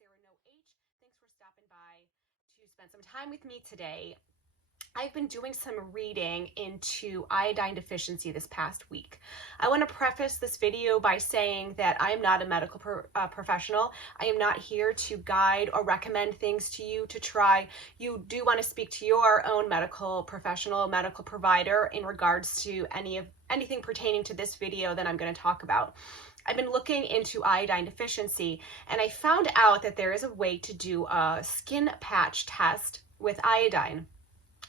Thanks for stopping by to spend some time with me today. I've been doing some reading into iodine deficiency this past week. I want to preface this video by saying that I am not a medical professional. I am not here to guide or recommend things to you to try. You do want to speak to your own medical professional, medical provider in regards to anything pertaining to this video that I'm going to talk about. I've been looking into iodine deficiency, and I found out that there is a way to do a skin patch test with iodine.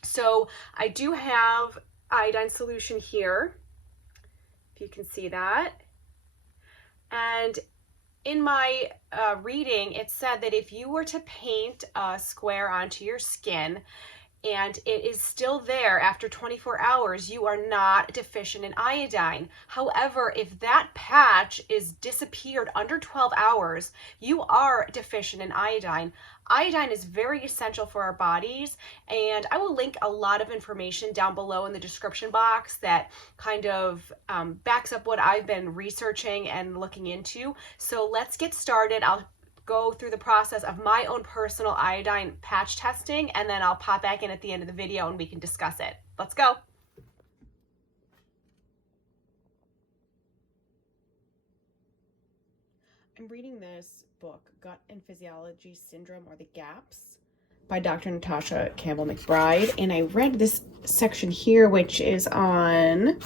So I do have iodine solution here, if you can see that. And in my reading, it said that if you were to paint a square onto your skin and it is still there after 24 hours, you are not deficient in iodine. However, if that patch is disappeared under 12 hours, you are deficient in iodine. Iodine is very essential for our bodies, and I will link a lot of information down below in the description box that kind of backs up what I've been researching and looking into. So let's get started. I'll go through the process of my own personal iodine patch testing, and then I'll pop back in at the end of the video and we can discuss it. Let's go. I'm reading this book, Gut and Physiology Syndrome, or the Gaps, by Dr. Natasha Campbell-McBride, and I read this section here, which is on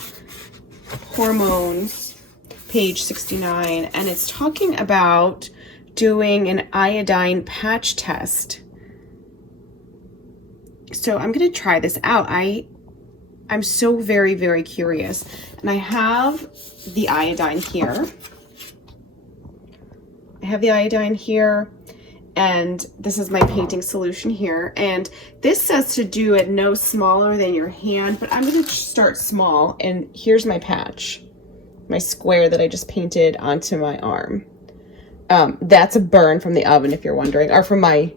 hormones, page 69, and it's talking about doing an iodine patch test. So I'm going to try this out. I'm so very, very curious. And I have the iodine here. And this is my painting solution here. And this says to do it no smaller than your hand, but I'm going to start small. And here's my patch, my square that I just painted onto my arm. That's a burn from the oven, if you're wondering, or from the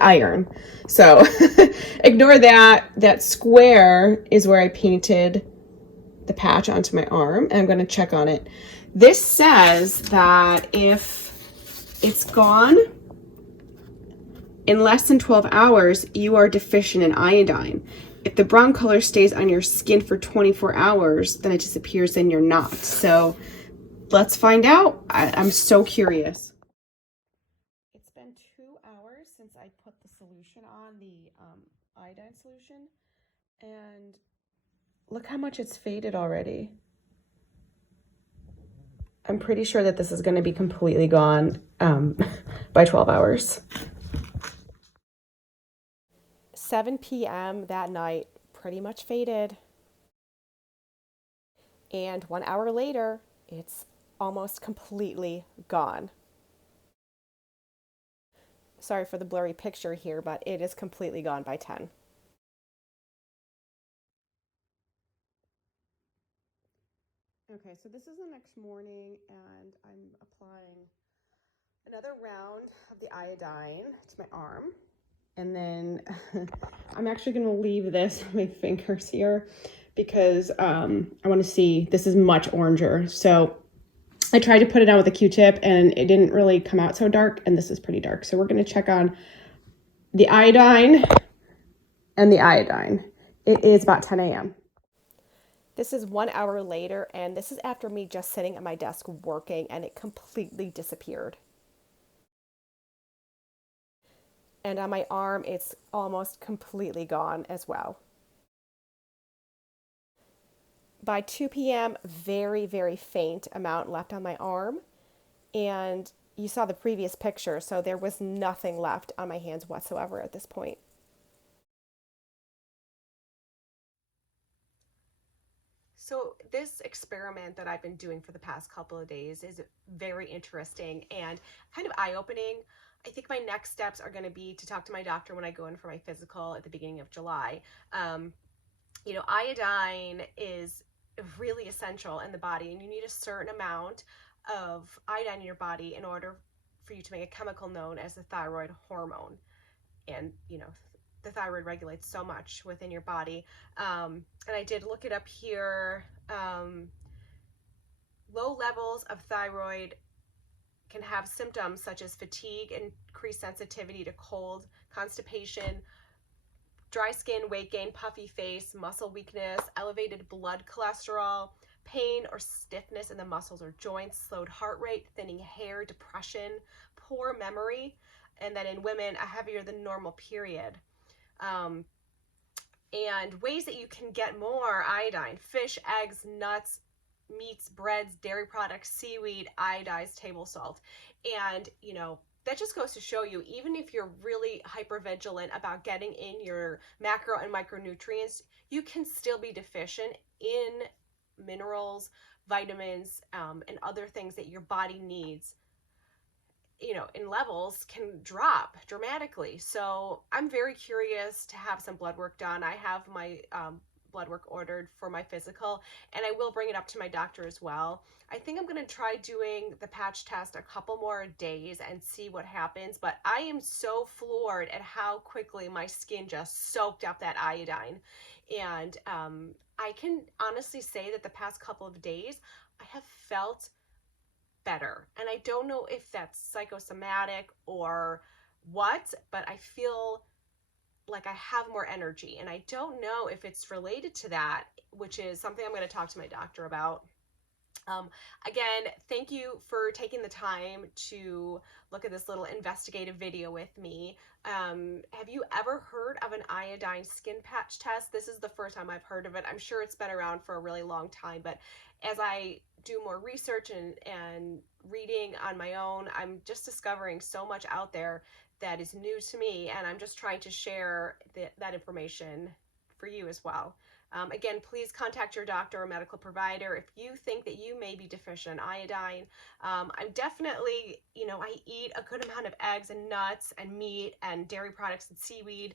iron. So ignore that. That square is where I painted the patch onto my arm, and I'm going to check on it. This says that if it's gone in less than 12 hours, you are deficient in iodine. If the brown color stays on your skin for 24 hours, then it disappears and you're not. So let's find out. I'm so curious. It's been 2 hours since I put the solution on, the iodine solution, and look how much it's faded already. I'm pretty sure that this is going to be completely gone by 12 hours. 7 p.m. that night, pretty much faded. And 1 hour later, it's almost completely gone. Sorry for the blurry picture here, but it is completely gone by 10. Okay, so this is the next morning, and I'm applying another round of the iodine to my arm. And then I'm actually going to leave this on my fingers here because I want to see, this is much oranger. So I tried to put it on with a Q-tip and it didn't really come out so dark, and this is pretty dark. So we're going to check on the iodine and the iodine. It is about 10 a.m. This is 1 hour later, and this is after me just sitting at my desk working, and it completely disappeared. And on my arm, it's almost completely gone as well. By 2 p.m., very, very faint amount left on my arm. And you saw the previous picture, so there was nothing left on my hands whatsoever at this point. So this experiment that I've been doing for the past couple of days is very interesting and kind of eye-opening. I think my next steps are going to be to talk to my doctor when I go in for my physical at the beginning of July. Iodine is really essential in the body, and you need a certain amount of iodine in your body in order for you to make a chemical known as the thyroid hormone. And, the thyroid regulates so much within your body. And I did look it up here. Low levels of thyroid can have symptoms such as fatigue, increased sensitivity to cold, constipation, dry skin, weight gain, puffy face, muscle weakness, elevated blood cholesterol, pain or stiffness in the muscles or joints, slowed heart rate, thinning hair, depression, poor memory, and then in women, a heavier than normal period. And ways that you can get more iodine: fish, eggs, nuts, meats, breads, dairy products, seaweed, iodized table salt. And, that just goes to show you, even if you're really hypervigilant about getting in your macro and micronutrients, you can still be deficient in minerals, vitamins, and other things that your body needs. In levels can drop dramatically. So I'm very curious to have some blood work done. I have my blood work ordered for my physical, and I will bring it up to my doctor as well. I think I'm going to try doing the patch test a couple more days and see what happens, but I am so floored at how quickly my skin just soaked up that iodine. And I can honestly say that the past couple of days I have felt better. And I don't know if that's psychosomatic or what, but I feel like I have more energy. And I don't know if it's related to that, which is something I'm going to talk to my doctor about. Again, thank you for taking the time to look at this little investigative video with me. Have you ever heard of an iodine skin patch test? This is the first time I've heard of it. I'm sure it's been around for a really long time, but as I do more research and reading on my own, I'm just discovering so much out there that is new to me, and I'm just trying to share that information for you as well. Again, please contact your doctor or medical provider if you think that you may be deficient in iodine. I'm definitely, I eat a good amount of eggs and nuts and meat and dairy products and seaweed.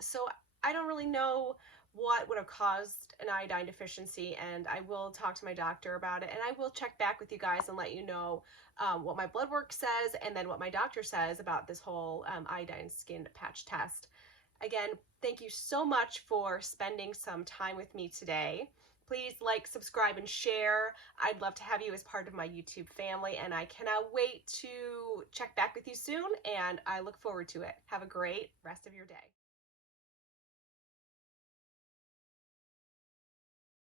So I don't really know what would have caused an iodine deficiency, and I will talk to my doctor about it, and I will check back with you guys and let you know what my blood work says and then what my doctor says about this whole iodine skin patch test. Again, thank you so much for spending some time with me today. Please like, subscribe, and share. I'd love to have you as part of my YouTube family, and I cannot wait to check back with you soon, and I look forward to it. Have a great rest of your day.